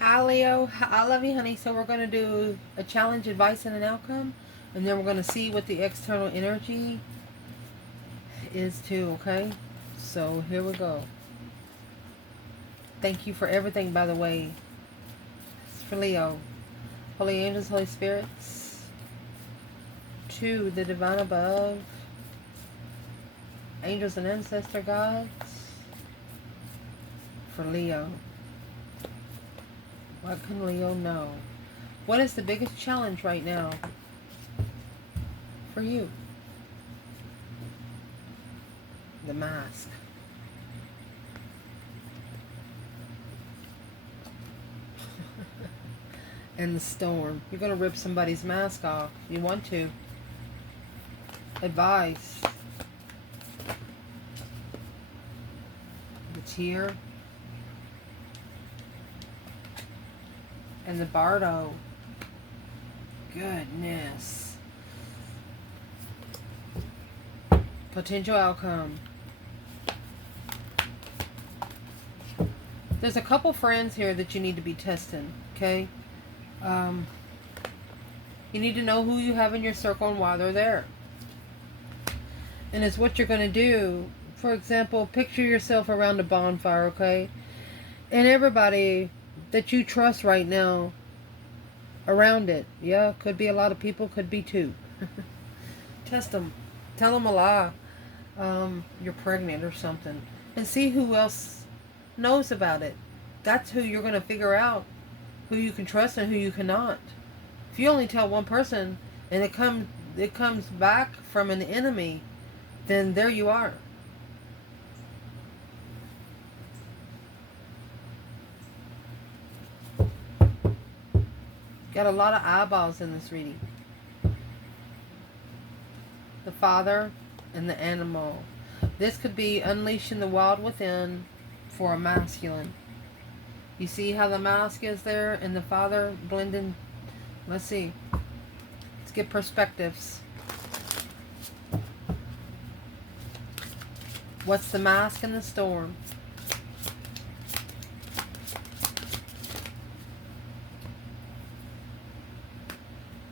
Hi Leo, I love you honey. So we're going to do a challenge, advice, and an outcome. And then we're going to see what the external energy is too, okay? So here we go. Thank you for everything, by the way. It's for Leo. Holy angels, Holy spirits. To the divine above. Angels and ancestor gods. For Leo. What can Leo know? What is the biggest challenge right now for you? The mask. And the storm. You're going to rip somebody's mask off. You want to. Advice. The tear. And the bardo. Goodness. Potential outcome. There's a couple friends here that you need to be testing, okay? You need to know who you have in your circle and why they're there. And it's what you're going to do. For example, picture yourself around a bonfire, okay? And everybody that you trust right now around it. Yeah, could be a lot of people, could be two. Test them. Tell them a lie. You're pregnant or something. And see who else knows about it. That's who you're going to figure out who you can trust and who you cannot. If you only tell one person and it comes back from an enemy, then there you are. Got a lot of eyeballs in this reading. The father and the animal. This could be unleashing the wild within for a masculine. You see how the mask is there and the father blending? Let's see. Let's get perspectives. What's the mask and the storm?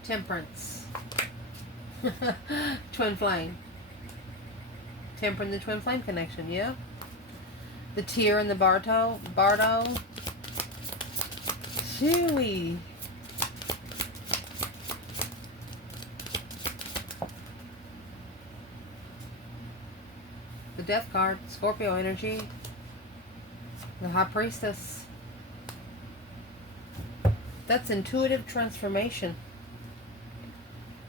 Temperance. Twin flame. Tempering the twin flame connection, yeah? The tear and the bardo. Chewy. The death card. Scorpio energy. The high priestess. That's intuitive transformation.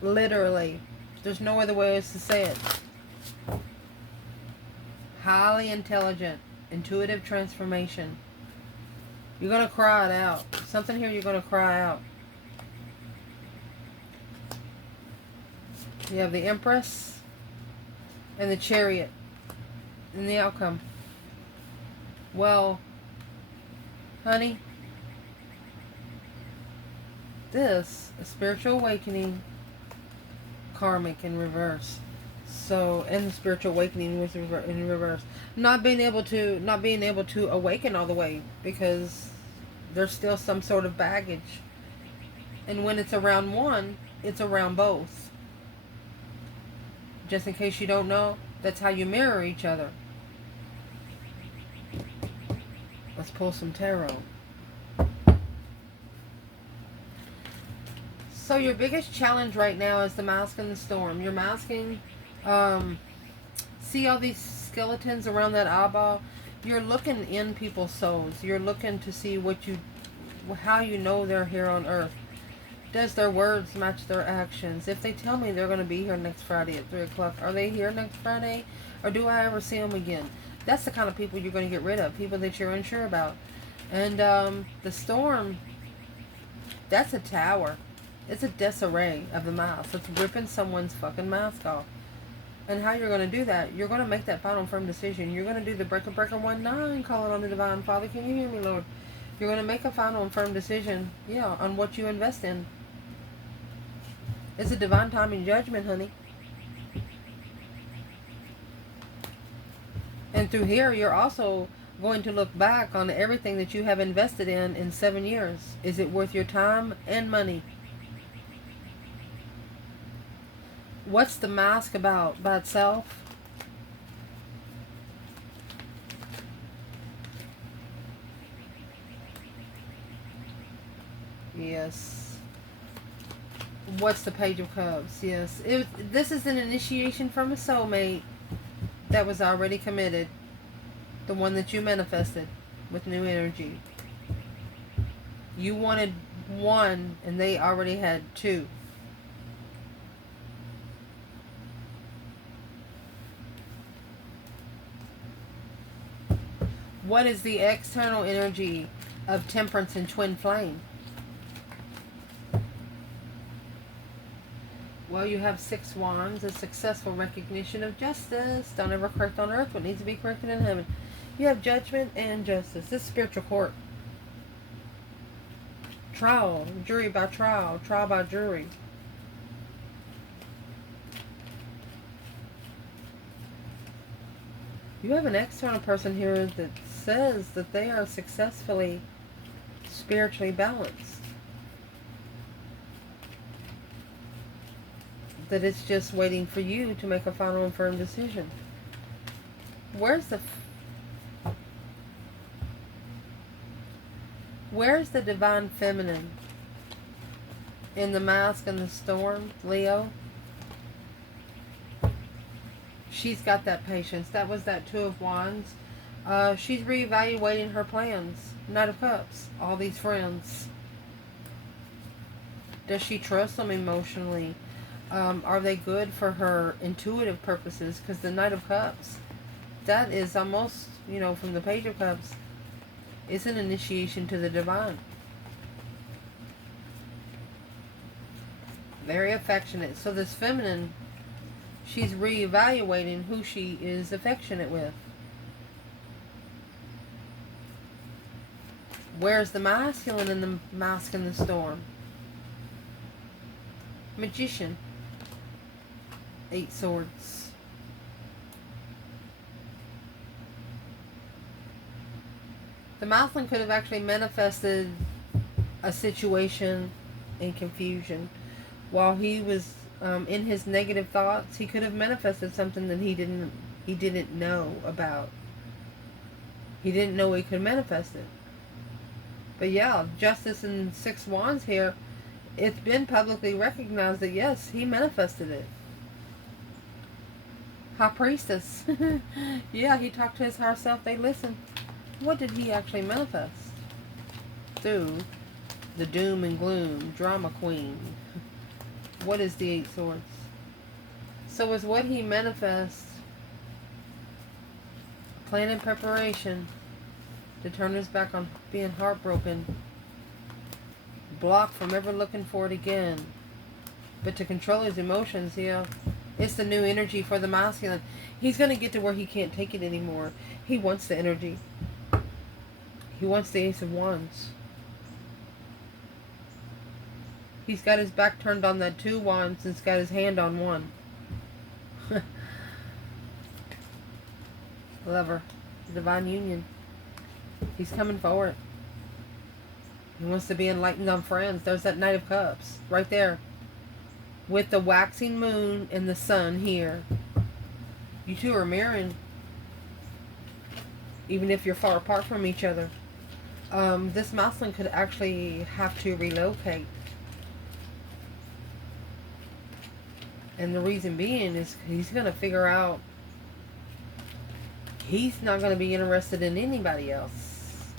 Literally. There's no other way else to say it. Highly intelligent. Intuitive transformation. You're going to cry it out. Something here you're going to cry out. You have the Empress and the Chariot and the outcome. Well, honey, this, a spiritual awakening, karmic in reverse. So, and the spiritual awakening was in reverse. Not being able to awaken all the way because there's still some sort of baggage. And when it's around one, it's around both. Just in case you don't know, that's how you mirror each other. Let's pull some tarot. So your biggest challenge right now is the mask and the storm. You're masking. See all these skeletons around that eyeball? You're looking in people's souls. You're looking to see how you know they're here on earth. Does their words match their actions? If they tell me they're going to be here next Friday at 3 o'clock, are they here next Friday? Or do I ever see them again? That's the kind of people you're going to get rid of. People that you're unsure about. And the storm, that's a tower. It's a disarray of the mask. It's ripping someone's fucking mask off. And how you're going to do that, you're going to make that final firm decision. You're going to do the breaker 1-9, calling on the Divine Father. Can you hear me, Lord? You're going to make a final and firm decision, yeah, on what you invest in. It's a divine timing judgment, honey. And through here, you're also going to look back on everything that you have invested in 7 years. Is it worth your time and money? What's the mask about by itself? Yes. What's the Page of Cups? Yes. This is an initiation from a soulmate that was already committed. The one that you manifested with new energy. You wanted one and they already had two. What is the external energy of Temperance and Twin Flame? Well, you have 6 wands, a successful recognition of justice. Don't ever correct on earth what needs to be corrected in heaven. You have Judgment and Justice. This is spiritual court. Trial, jury by trial, trial by jury. You have an external person here that says that they are successfully spiritually balanced. That it's just waiting for you to make a final and firm decision. Where's the divine feminine in the mask and the storm, Leo? She's got that patience. That was that 2 of Wands. She's reevaluating her plans. Knight of Cups. All these friends. Does she trust them emotionally? Are they good for her intuitive purposes? Because the Knight of Cups, that is almost, you know, from the Page of Cups, it's an initiation to the divine. Very affectionate. So this feminine, she's reevaluating who she is affectionate with. Where's the masculine in the mask in the storm? Magician. 8 swords. The masculine could have actually manifested a situation in confusion. While he was in his negative thoughts, he could have manifested something that he didn't know about. He didn't know he could manifest it. But yeah, Justice and 6 Wands here, it's been publicly recognized that yes, he manifested it. High Priestess. Yeah, he talked to his higher self. They listened. What did he actually manifest? Through the doom and gloom. Drama Queen. What is the 8 swords? So is what he manifests plan and preparation to turn his back on being heartbroken, blocked from ever looking for it again, but to control his emotions? Yeah, it's the new energy for the masculine. He's going to get to where he can't take it anymore. He wants the energy. He wants the Ace of Wands. He's got his back turned on that 2 wands and he's got his hand on 1. Lover. Divine union. He's coming forward. He wants to be enlightened on friends. There's that Knight of Cups. Right there. With the waxing moon and the sun here. You two are mirroring. Even if you're far apart from each other. This masculine could actually have to relocate. And the reason being is he's going to figure out he's not going to be interested in anybody else.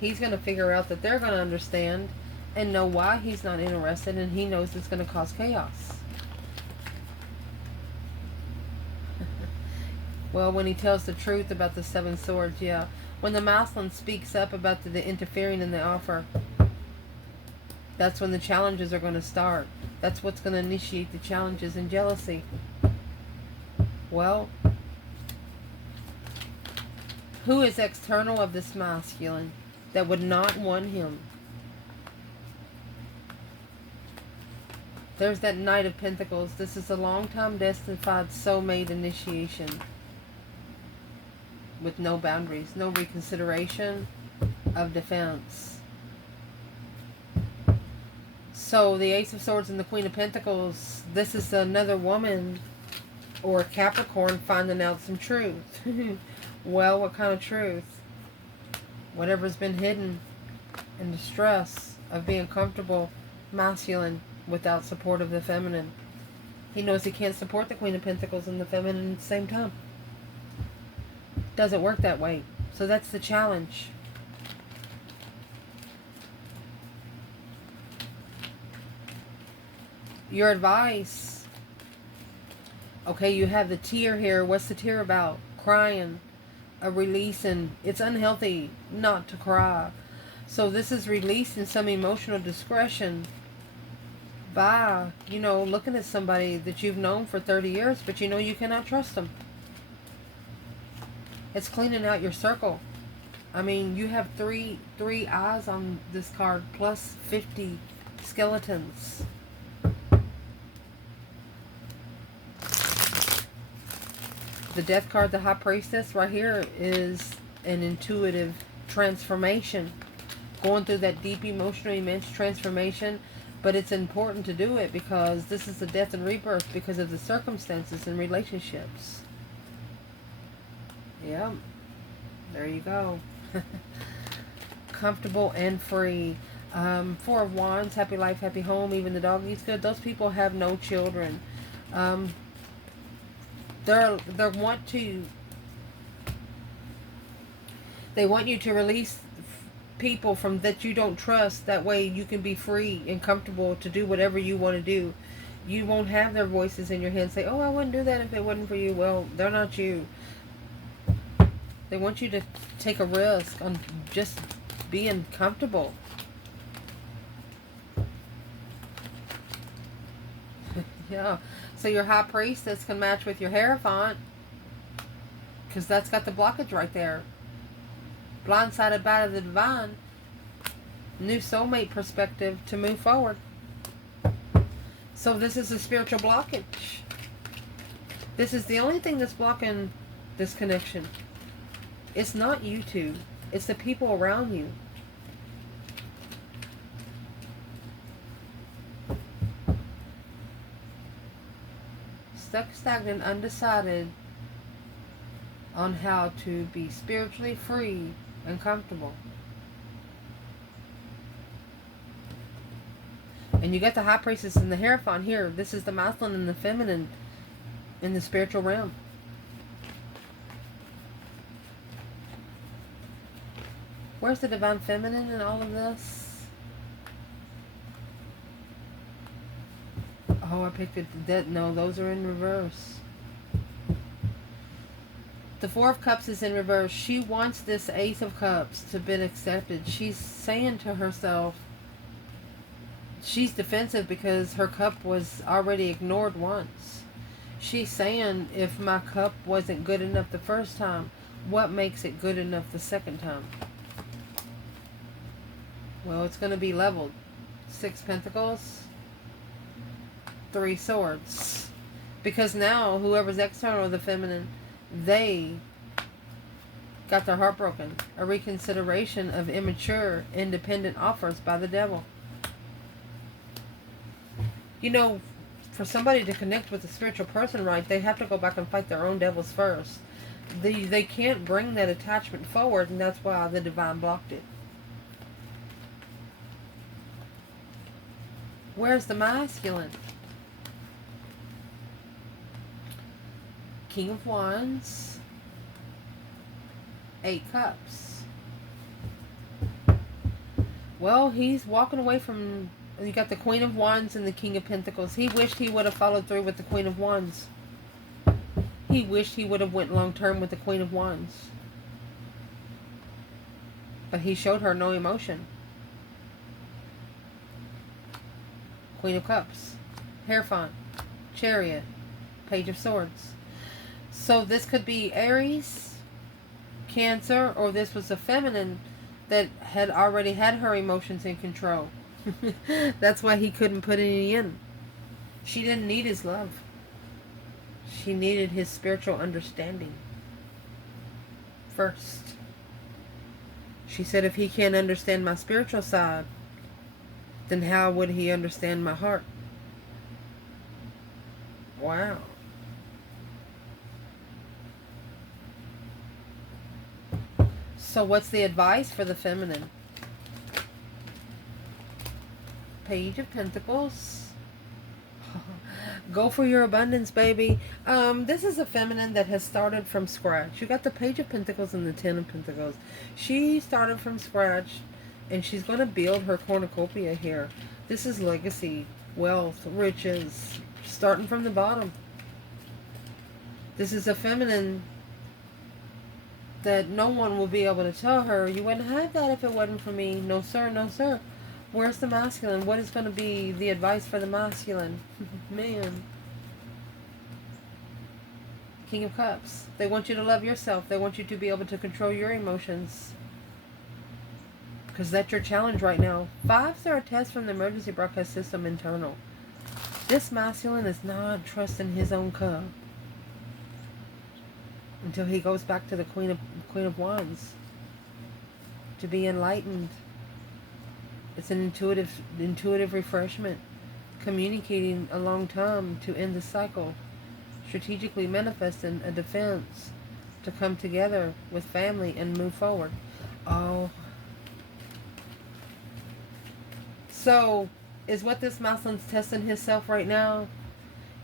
He's going to figure out that they're going to understand and know why he's not interested, and he knows it's going to cause chaos. Well, when he tells the truth about the 7 swords, yeah. When the masculine speaks up about the interfering in the offer, that's when the challenges are going to start. That's what's going to initiate the challenges and jealousy. Well, who is external of this masculine that would not want him? There's that Knight of Pentacles. This is a long time destined soulmate initiation. with no boundaries, no reconsideration of defense. So the Ace of Swords and the Queen of Pentacles, this is another woman or Capricorn finding out some truth. Well, what kind of truth? Whatever's been hidden in the stress of being comfortable, masculine, without support of the feminine. He knows he can't support the Queen of Pentacles and the feminine at the same time. Doesn't work that way. So that's the challenge. Your advice. Okay, you have the tear here. What's the tear about? Crying. A releasing. It's unhealthy not to cry. So this is releasing some emotional discretion by, you know, looking at somebody that you've known for 30 years, but you know you cannot trust them. It's cleaning out your circle. I mean, you have three eyes on this card, plus 50 skeletons. The Death card, the High Priestess, right here is an intuitive transformation. Going through that deep, emotional, immense transformation. But it's important to do it because this is the death and rebirth because of the circumstances and relationships. Yeah. There you go. Comfortable and free. Four of Wands, happy life, happy home. Even the dog eats good. Those people have no children. They want you to release people from that you don't trust. That way you can be free and comfortable to do whatever you want to do. You won't have their voices in your head say, oh, I wouldn't do that if it wasn't for you. Well, they're not you. They want you to take a risk on just being comfortable. Yeah. So your High Priestess can match with your Hierophant, because that's got the blockage right there. Blindsided by the divine. New soulmate perspective to move forward. So this is a spiritual blockage. This is the only thing that's blocking this connection. It's not you two. It's the people around you. Stuck, stagnant, undecided on how to be spiritually free and comfortable. And you got the High Priestess and the Hierophant here. This is the masculine and the feminine in the spiritual realm. Where's the divine feminine in all of this? Oh, I picked it. No, those are in reverse. The Four of Cups is in reverse. She wants this Ace of Cups to be accepted. She's saying to herself, she's defensive because her cup was already ignored once. She's saying, if my cup wasn't good enough the first time, what makes it good enough the second time? Well, it's going to be leveled. 6 Pentacles, 3 Swords. Because now, whoever's external, the feminine, they got their heart broken. A reconsideration of immature, independent offers by the devil. You know, for somebody to connect with a spiritual person, right, they have to go back and fight their own devils first. They can't bring that attachment forward, and that's why the divine blocked it. Where's the masculine? King of Wands, 8 Cups. Well, he's walking away from... You got the Queen of Wands and the King of Pentacles. He wished he would have followed through with the Queen of Wands. He wished he would have went long term with the Queen of Wands. But he showed her no emotion. Queen of Cups, Hierophant, Chariot, Page of Swords. So this could be Aries, Cancer, or this was a feminine that had already had her emotions in control. That's why he couldn't put any in. She didn't need his love. She needed his spiritual understanding. first. She said, if he can't understand my spiritual side, then how would he understand my heart? Wow. So what's the advice for the feminine? Page of Pentacles. Go for your abundance, baby. This is a feminine that has started from scratch. You got the Page of Pentacles and the Ten of Pentacles. She started from scratch, and she's going to build her cornucopia here. This is legacy, wealth, riches, starting from the bottom. This is a feminine that no one will be able to tell her, you wouldn't have that if it wasn't for me. No, sir, no, sir. Where's the masculine? What is going to be the advice for the masculine? Man. King of Cups. They want you to love yourself. They want you to be able to control your emotions. Because that's your challenge right now. Fives are a test from the emergency broadcast system internal. This masculine is not trusting his own cup. Until he goes back to the Queen of Wands. To be enlightened. It's an intuitive refreshment. Communicating a long time to end the cycle. Strategically manifesting a defense to come together with family and move forward. Oh. So, is what this masculine's testing himself right now?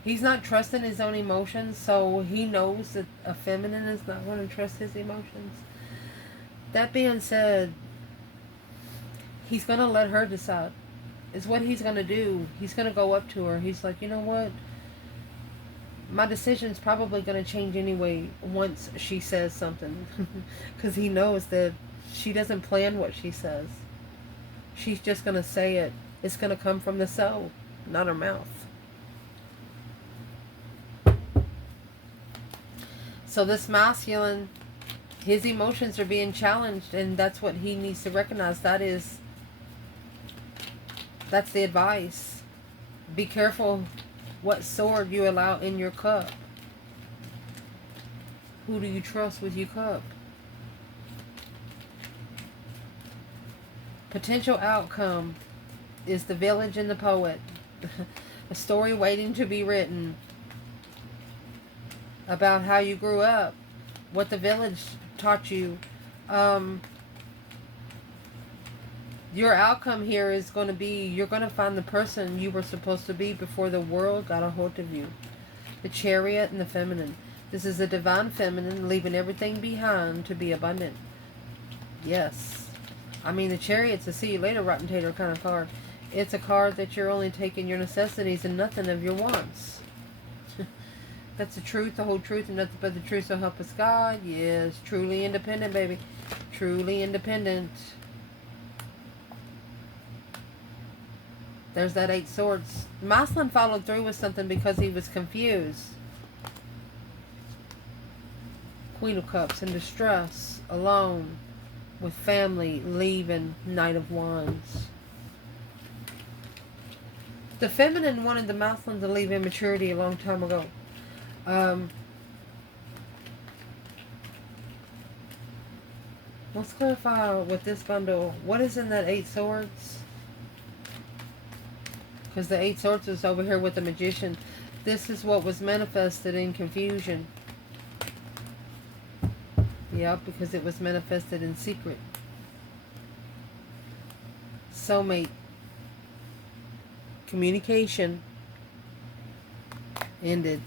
He's not trusting his own emotions, so he knows that a feminine is not going to trust his emotions. That being said, he's going to let her decide. Is what he's going to do. He's going to go up to her. He's like, you know what? My decision's probably going to change anyway once she says something. Because he knows that she doesn't plan what she says. She's just going to say it. It's going to come from the soul, not her mouth. So this masculine, his emotions are being challenged, and that's what he needs to recognize. That's the advice. Be careful what sword you allow in your cup. Who do you trust with your cup? Potential outcome is the village and the poet. A story waiting to be written about how you grew up, what the village taught you. Your outcome here is going to be, you're going to find the person you were supposed to be before the world got a hold of you. The Chariot and the Feminine. This is a divine feminine leaving everything behind to be abundant. Yes. I mean, the Chariot's a see you later, rotten tater kind of card. It's a card that you're only taking your necessities and nothing of your wants. That's the truth, the whole truth, and nothing but the truth, so help us God. Yes, truly independent, baby. Truly independent. There's that 8 swords. Masculine followed through with something because he was confused. Queen of Cups in distress, alone, with family, leaving, Knight of Wands. The feminine wanted the masculine to leave immaturity a long time ago. Let's clarify with this bundle. What is in that 8 swords? Because the 8 swords is over here with the magician. This is what was manifested in confusion. Yep, because it was manifested in secret. Soulmate. Communication ended.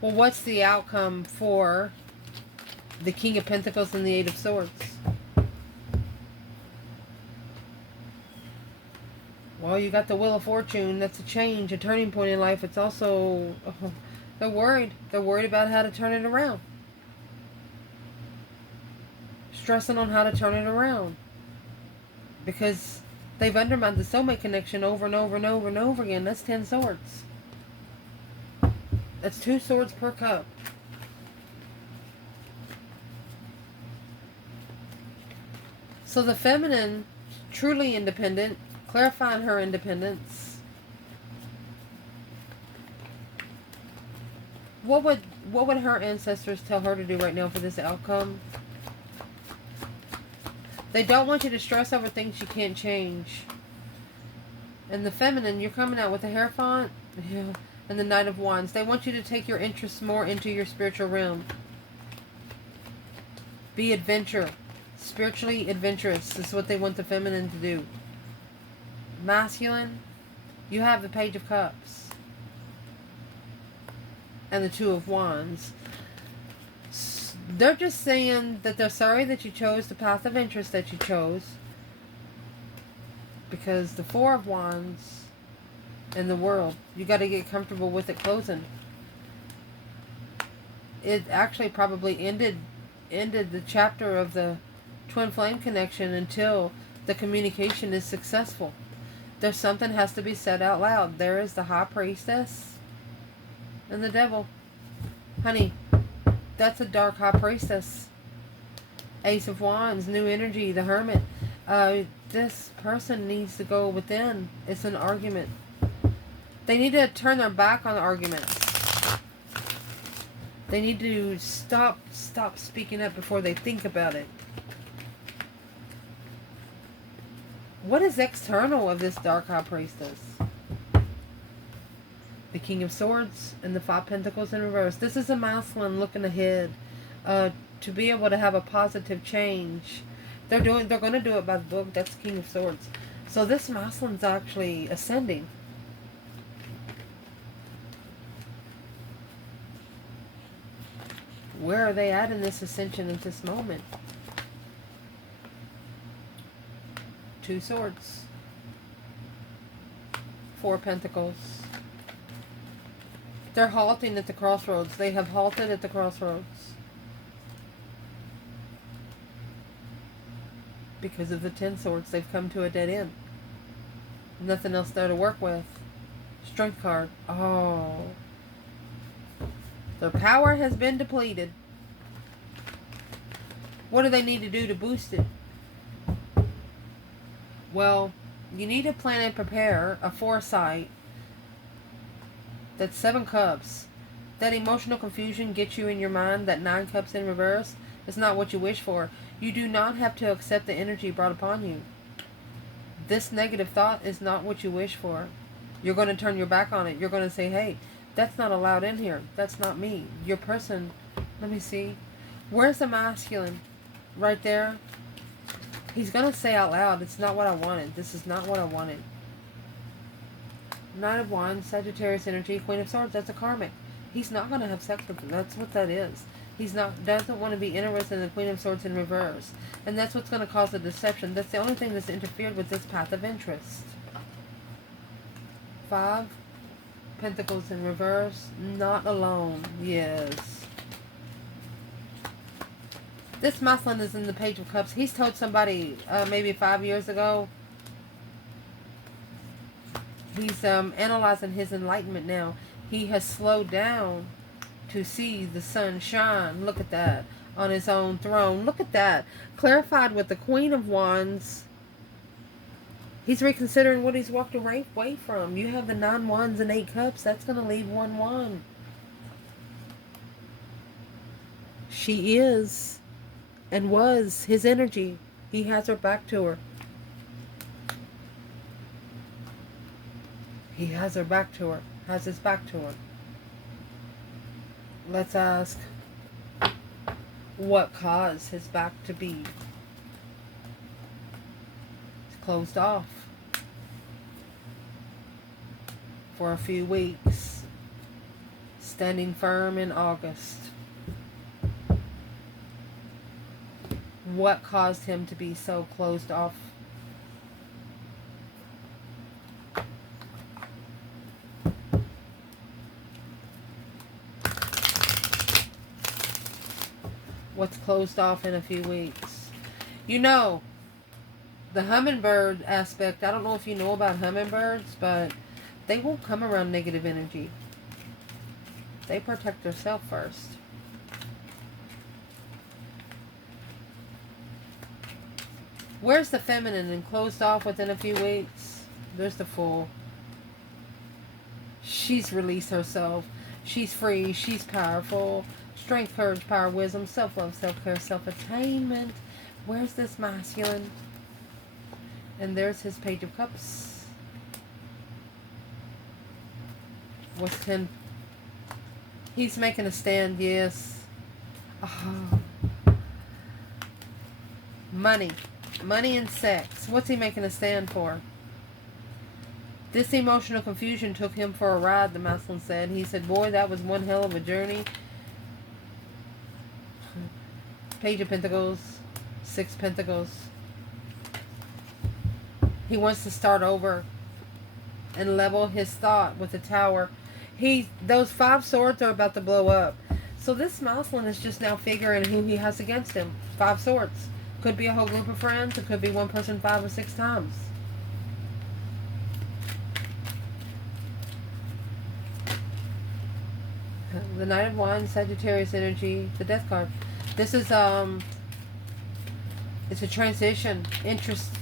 Well, what's the outcome for the King of Pentacles and the 8 of Swords? Well, you got the Wheel of Fortune. That's a change, a turning point in life. It's also, they're worried. They're worried about how to turn it around. Stressing on how to turn it around. Because they've undermined the soulmate connection over and over and over and over again. That's 10 swords. That's 2 swords per cup. So the feminine, truly independent, clarifying her independence. what would her ancestors tell her to do right now for this outcome? They don't want you to stress over things you can't change. And the feminine, you're coming out with the Hierophant, yeah, and the Knight of Wands. They want you to take your interests more into your spiritual realm. Be spiritually adventurous is what they want the feminine to do. Masculine, you have the Page of Cups and the Two of Wands. They're just saying that they're sorry that you chose the path of interest that you chose, because the Four of Wands in the world, you got to get comfortable with it closing. It actually probably ended the chapter of the twin flame connection until the communication is successful. There's something has to be said out loud. There is the High Priestess and the Devil. Honey, that's a dark High Priestess. Ace of Wands, new energy, the Hermit. This person needs to go within. It's an argument. They need to turn their back on arguments. They need to stop speaking up before they think about it. What is external of this dark High Priestess? The King of Swords and the Five Pentacles in reverse. This is a masculine looking ahead to be able to have a positive change. They're going to do it by the book. That's the King of Swords. So this masculine's actually ascending. Where are they at in this ascension at this moment? Two Swords. Four Pentacles. They're halting at the crossroads. They have halted at the crossroads. Because of the Ten Swords, they've come to a dead end. Nothing else there to work with. Strength card. Oh. Their power has been depleted. What do they need to do to boost it? Well, you need to plan and prepare a foresight. That's 7 cups. That emotional confusion gets you in your mind. That 9 cups in reverse is not what you wish for. You do not have to accept the energy brought upon you. This negative thought is not what you wish for. You're going to turn your back on it. You're going to say, hey, that's not allowed in here. That's not me. Your person, let me see. Where's the masculine? Right there. He's going to say out loud, it's not what I wanted. This is not what I wanted. Knight of Wands, Sagittarius energy, Queen of Swords. That's a karmic. He's not going to have sex with her. That's what that is. He's doesn't want to be interested in the Queen of Swords in reverse. And that's what's going to cause the deception. That's the only thing that's interfered with this path of interest. 5 Pentacles in reverse. Not alone. Yes. This masculine is in the Page of Cups. He's told somebody maybe 5 years ago. He's analyzing his enlightenment now. He has slowed down to see the sun shine. Look at that. On his own throne. Look at that. Clarified with the Queen of Wands. He's reconsidering what he's walked away from. You have the 9 Wands and 8 Cups. That's going to leave 1 wand. She is and was his energy. He has her back to her. He has her back to her. Has his back to her. Let's ask, what caused his back to be? It's closed off for a few weeks. Standing firm in August. What caused him to be so closed off? What's closed off in a few weeks? You know, the hummingbird aspect, I don't know if you know about hummingbirds, but they won't come around negative energy. They protect themselves first. Where's the feminine and closed off within a few weeks? There's the Fool. She's released herself. She's free. She's powerful. Strength, courage, power, wisdom, self-love, self-care, self-attainment. Where's this masculine? And there's his Page of Cups. What's 10? He's making a stand, yes. Oh. Money. Money and sex. What's he making a stand for? This emotional confusion took him for a ride, the masculine said. He said, boy, that was one hell of a journey. Page of Pentacles. 6 Pentacles. He wants to start over and level his thought with the Tower. Those 5 swords are about to blow up. So this masculine is just now figuring who he has against him. 5 swords. Could be a whole group of friends. It could be one person 5 or 6 times. The Knight of Wands, Sagittarius energy, the Death card. This is it's a transition, interest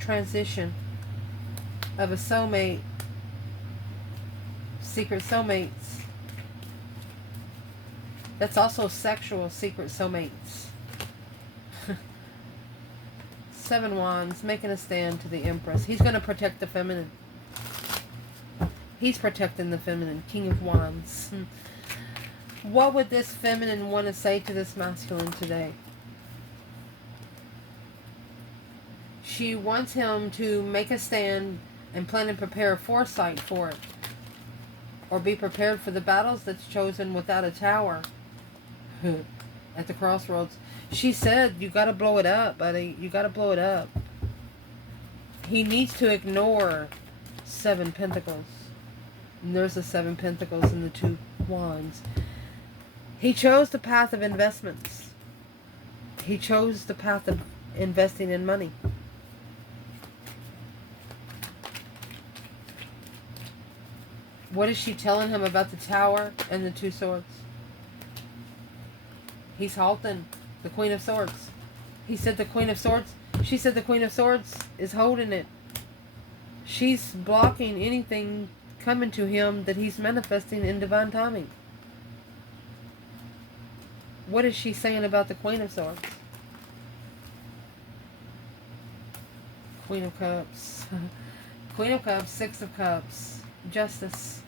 transition of a soulmate, secret soulmates. That's also sexual secret soulmates. 7 Wands, making a stand to the Empress. He's going to protect the feminine. He's protecting the feminine. King of Wands. What would this feminine want to say to this masculine today? She wants him to make a stand and plan and prepare a foresight for it. Or be prepared for the battles that's chosen without a tower. At the crossroads. She said, you got to blow it up, buddy. You got to blow it up. He needs to ignore 7 Pentacles. And there's the 7 Pentacles and the 2 Wands. He chose the path of investments. He chose the path of investing in money. What is she telling him about the Tower and the 2 Swords? He's halting. The Queen of Swords. He said the Queen of Swords. She said the Queen of Swords is holding it. She's blocking anything coming to him that he's manifesting in divine timing. What is she saying about the Queen of Swords? Queen of Cups. Queen of Cups, 6 of Cups. Justice.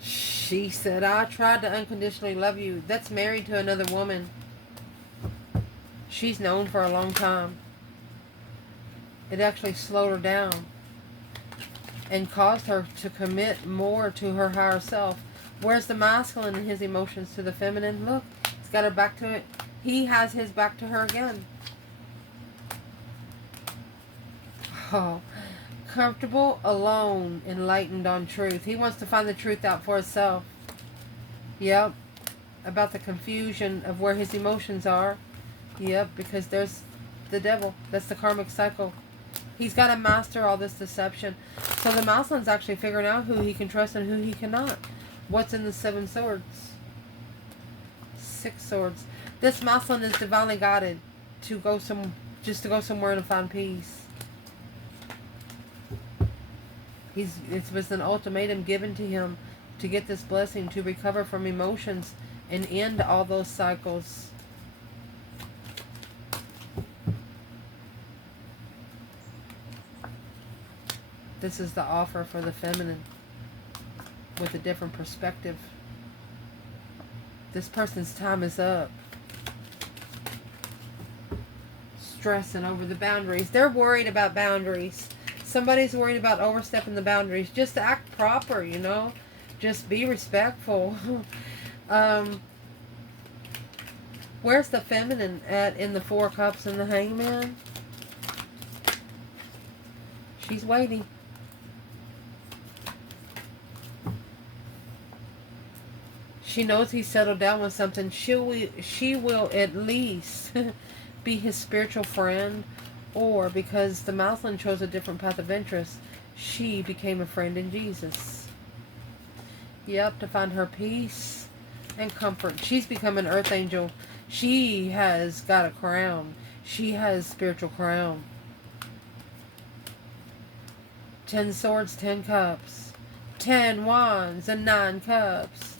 She said, I tried to unconditionally love you. That's married to another woman. She's known for a long time. It actually slowed her down and caused her to commit more to her higher self. Where's the masculine in his emotions to the feminine? Look, he's got her back to it. He has his back to her again. Oh, comfortable, alone, enlightened on truth. He wants to find the truth out for himself. Yep. About the confusion of where his emotions are. Yep, because there's the devil. That's the karmic cycle. He's got to master all this deception. So the masculine's actually figuring out who he can trust and who he cannot. What's in the 7 swords? 6 swords. This masculine is divinely guided to go just to go somewhere and find peace. It was an ultimatum given to him to get this blessing, to recover from emotions and end all those cycles. This is the offer for the feminine with a different perspective. This person's time is up. Stressing over the boundaries. They're worried about boundaries. Somebody's worried about overstepping the boundaries. Just act proper, you know. Just be respectful. Where's the feminine at in the 4 cups and the hangman? She's waiting. She knows he's settled down with something. She will at least be his spiritual friend, or because the masculine chose a different path of interest, she became a friend in Jesus. Yep, to find her peace and comfort. She's become an earth angel. She has got a crown. She has spiritual crown. 10 swords, 10 cups, 10 wands, and 9 cups.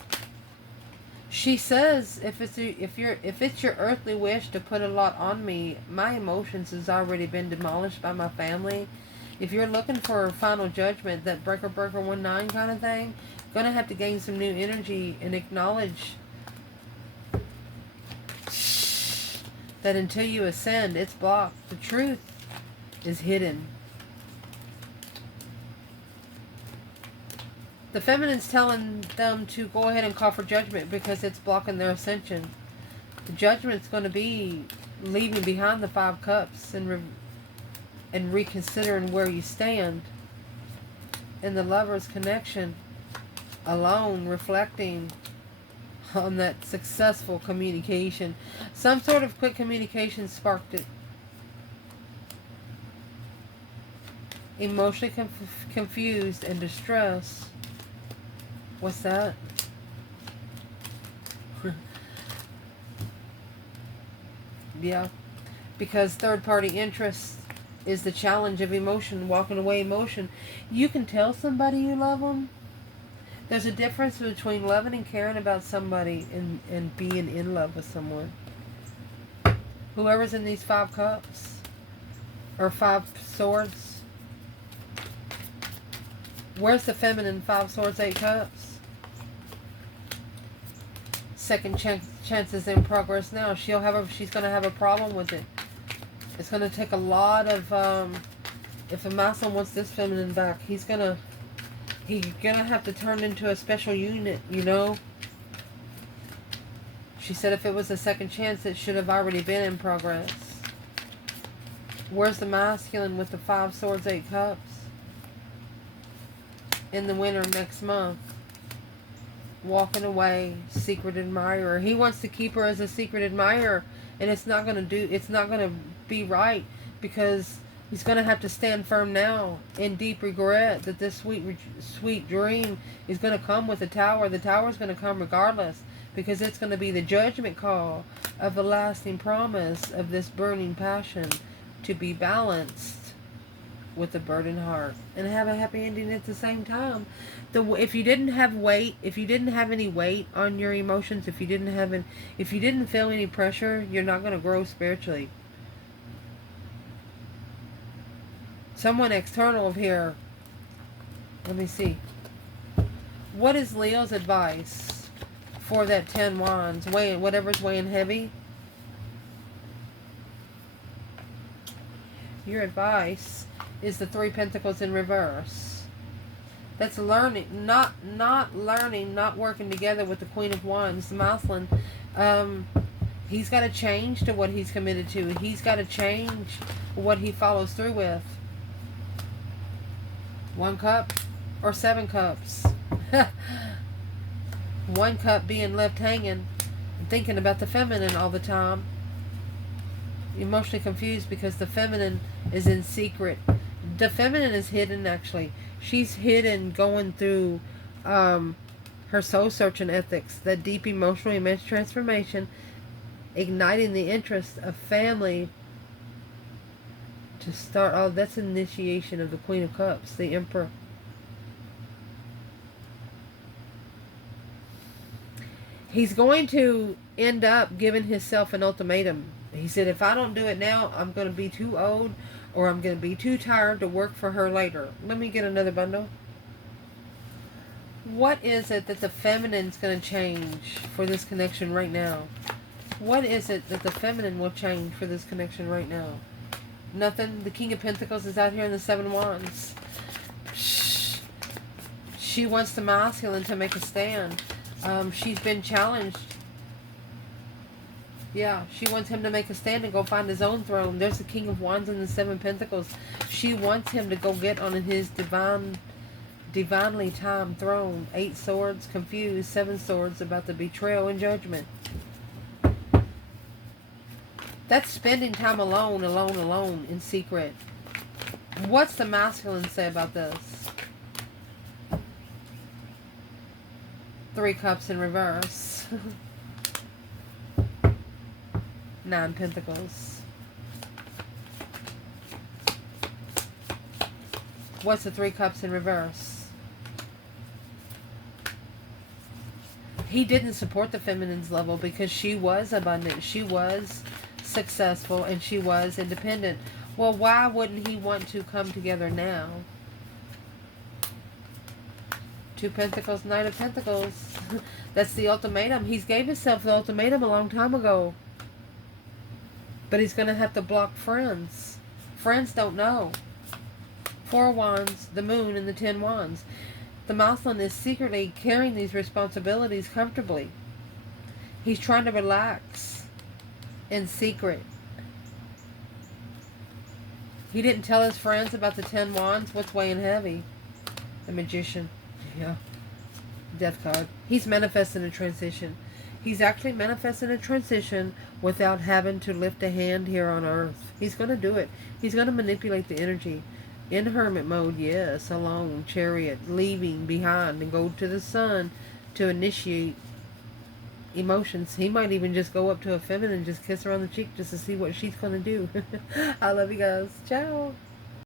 She says, if it's your earthly wish to put a lot on me, my emotions has already been demolished by my family. If you're looking for a final judgment, that breaker 19 kind of thing, gonna have to gain some new energy and acknowledge that until you ascend, it's blocked. The truth is hidden. The feminine's telling them to go ahead and call for judgment because it's blocking their ascension. The judgment's going to be leaving behind the 5 cups and reconsidering where you stand. And the lover's connection alone, reflecting on that successful communication. Some sort of quick communication sparked it. Emotionally confused and distressed. What's that? Yeah. Because third-party interest is the challenge of emotion, walking away emotion. You can tell somebody you love them. There's a difference between loving and caring about somebody and being in love with someone. Whoever's in these 5 cups, or 5 swords. Where's the feminine? 5 swords, 8 cups. Second chances in progress now. She's going to have a problem with it. It's going to take a lot of, if a masculine wants this feminine back, he's going to have to turn into a special unit, you know. She said if it was a second chance, it should have already been in progress. Where's the masculine with the 5 swords, 8 cups? In the winter next month. Walking away, secret admirer. He wants to keep her as a secret admirer, and it's not going to be right, because he's going to have to stand firm now in deep regret that this sweet dream is going to come with the tower. The tower is going to come regardless, because it's going to be the judgment call of a lasting promise of this burning passion to be balanced with a burdened heart and have a happy ending at the same time. If you didn't have any weight on your emotions, if you didn't feel any pressure, you're not going to grow spiritually. Someone external here. Let me see. What is Leo's advice for that 10 wands? Whatever's weighing heavy. Your advice is the 3 pentacles in reverse. That's learning, not learning, not working together with the Queen of Wands, the masculine. He's got to change to what he's committed to. He's got to change what he follows through with. 1 cup or 7 cups. 1 cup being left hanging, thinking about the feminine all the time. Emotionally confused because the feminine is in secret. The feminine is hidden, actually. She's hidden, going through her soul searching ethics, that deep emotional immense transformation, igniting the interest of family to start. Oh, that's initiation of the Queen of Cups, the Emperor. He's going to end up giving himself an ultimatum. He said, if I don't do it now, I'm going to be too old, or I'm going to be too tired to work for her later. Let me get another bundle. What is it that the feminine's going to change for this connection right now? What is it that the feminine will change for this connection right now? Nothing. The King of Pentacles is out here in the 7 wands. She wants the masculine to make a stand. She's been challenged. Yeah, she wants him to make a stand and go find his own throne. There's the King of Wands and the 7 Pentacles. She wants him to go get on his divinely timed throne. 8 swords, confused. 7 swords, about the betrayal and judgment. That's spending time alone, in secret. What's the masculine say about this? 3 cups in reverse. 9 pentacles. What's the Three Cups in reverse? He didn't support the feminine's level because she was abundant, she was successful, and she was independent. Well, why wouldn't he want to come together now? Two Pentacles, Knight of Pentacles. That's the ultimatum. He's gave himself the ultimatum a long time ago. But he's going to have to block friends. Friends don't know. Four Wands, the Moon, and the 10 Wands. The Mothman is secretly carrying these responsibilities comfortably. He's trying to relax in secret. He didn't tell his friends about the 10 Wands. What's weighing heavy? The Magician. Yeah. Death card. He's manifesting a transition. He's actually manifesting a transition without having to lift a hand here on earth. He's going to do it. He's going to manipulate the energy. In hermit mode, yes. Alone, chariot, leaving behind and go to the sun to initiate emotions. He might even just go up to a feminine and just kiss her on the cheek just to see what she's going to do. I love you guys. Ciao.